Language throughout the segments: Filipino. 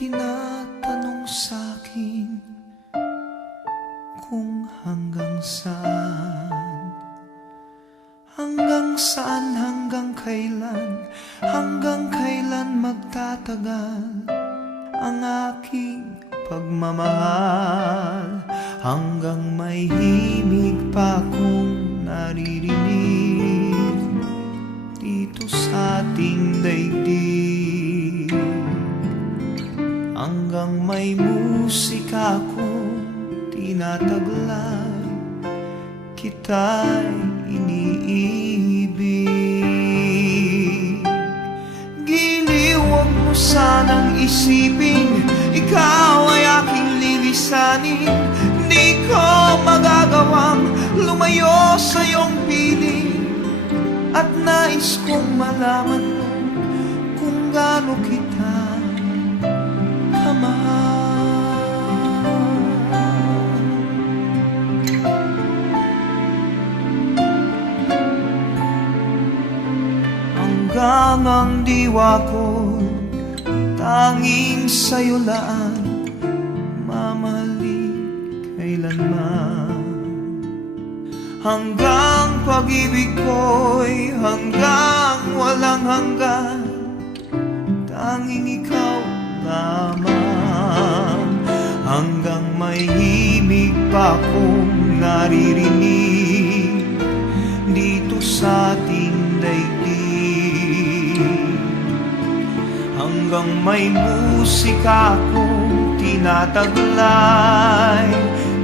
tinatanong sa'kin kung hanggang saan, hanggang kailan magtatagal ang aking pagmamahal, hanggang may himig pa akong naririnig dito sa ating daigdig, hanggang may musika akong tinataglay, kita'y iniibig. Giliw, huwag mo sanang isipin ikaw ay aking lilisanin. Di ko magagawang lumayo sa iyong piling, at nais kong malaman mo kung gaano kita kamahal. Hanggang ang diwa ko tanging sa'yo laan, mamahalin kailanman. Hanggang pag-ibig ko'y hanggang walang hanggan, tanging ikaw lamang. Hanggang may himig pa akong naririnig dito sa ating daigdig, hanggang may musika akong tinataglay,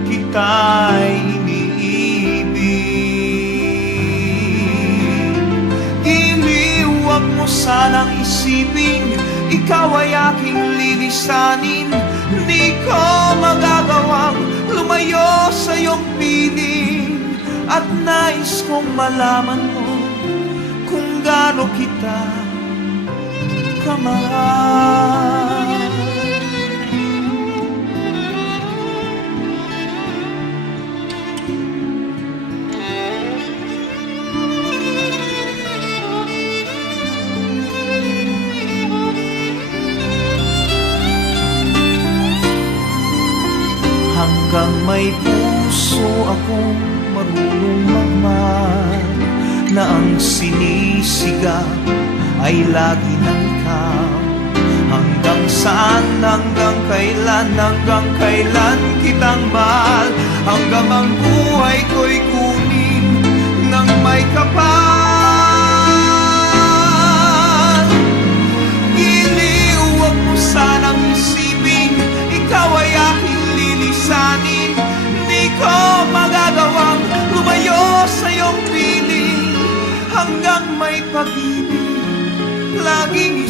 kita'y iniibig. Giliw, huwag mo sanang isipin ikaw ay aking lilisanin. Di ko magagawang lumayo sa iyong piling, at nais kong malaman mo kung gaano kita kamahal. Hanggang may puso akong marunong magmahal, na ang sinisigaw ay lagi ng ikaw. Hanggang saan, hanggang kailan kitang mahal, hanggang ang buhay ko'y kunin ng may kapal. Giliw, huwag mo sanang isipin ikaw ay aking lilisanin. Di ko magagawang lumayo sa iyong piling, hanggang may pag-ibig laging